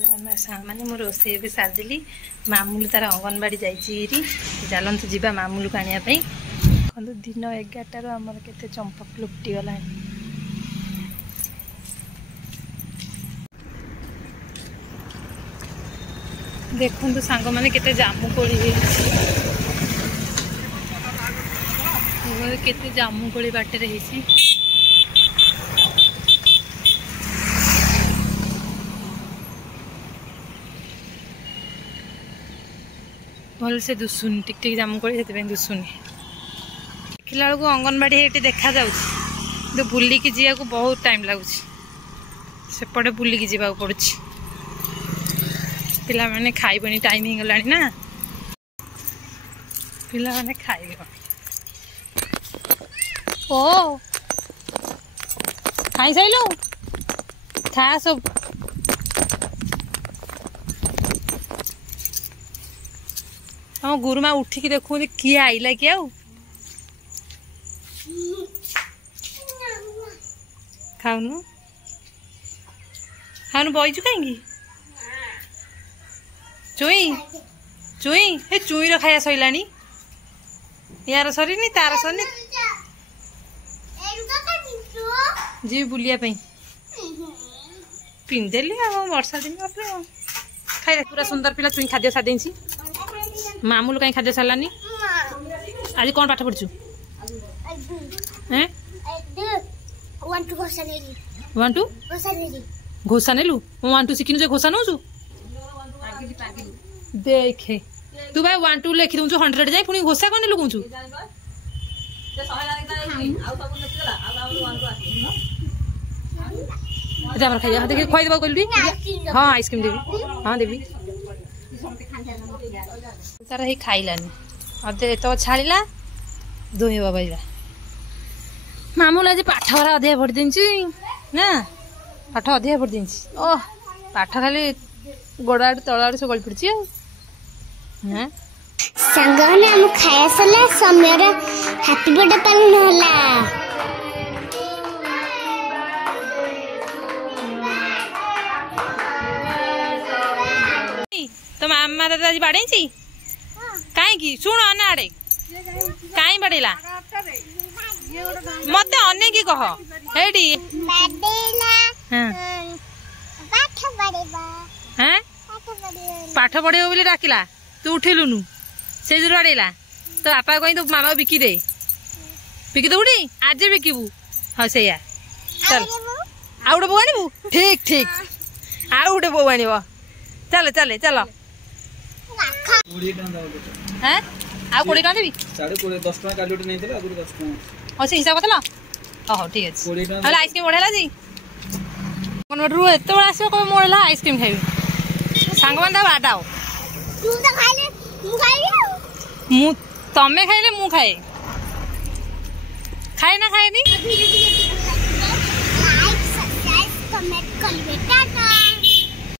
मैंने मो रोसे भी सारिदेली मामूल तार अंगनवाड़ी जाइए चलत जा मामूल को आने दिन 11टार आमर के चंपा लुप्टी गला देखु सांग मैंने केते जामुकोली केते जामुकोली बाटे रही भल से दुसुनी टिक टिक जामुकोली से दुसुनी देखला बेलू अंगनवाड़ी ये देखा जा बुलिकी जा बहुत टाइम लगुच सेपटे बुलिकी जावाक पड़ुछ पिला माने खाइबनी टाइम हो गलानी ना पिला माने खाइबे ओ खाई साइलु खा सब हम गुरुमा उठिकी देखु किए आइला कि आउ खाऊनु खाऊनु बईचु कहीं चुई चुई ए चुईर खाया सैलानी यार सरीनी तार सरनी जी बुलिया पिंदेली वर्षा दिन खाई पूरा सुंदर पिला चुई खाद्य सारी मामूल कहीं खाद्य सारानी आज कौन पाठ पढ़ु घोषा नेलु 1 2 शिखिनु घोषा नौ देखे तू भाई 1 2 लिखि दूँ 100 जाए पुणी घोषा कौन लुकु खाई देखे खुआ देवा कहलु हाँ आइसक्रीम देवी हाँ देवी तार ही खाइलानी अधे तो छाड़ा धोइबा बाइला मामूल आज पाठ वाला अधिक पढ़ी दी ना पाठ अधिक पढ़ी दी ओह पाठ खाली गोड़ आड़ तल आड़ सब गली पड़ी संगने हम खाया सला समय हैप्पी बर्थडे पालन होला तो मामा दादा आज बाड़े कहीं शुण ना आड़े कहीं बाड़ेला मत अने की कह पाठ पढ़े बोली डाकिला तू उठेलुनु से जो आड़ेला तो बापा कहीं तो मामा बिकी दे बिकी दौड़ी आज बिकबू हाँ से चल आउ गोटे बो आणबू ठीक ठीक आउ गोटे बो आण चल चल चल हाँ आउ 20 टका देवी 10 टका काली नहीं देला आगु 10 टका अच्छे हिसाब करला ओहो ठीक है हला आइसक्रीम बढ़ेला जी मन रु एते बड़ा आसो को मोड़ला आइसक्रीम खाइबी सांग बंदा बाडाओ तू तो खाइले मु खाइबी मु तमे खाइले मु खाए खाए ना खाए नी लाइक सब्सक्राइब कमेंट कर बेटा।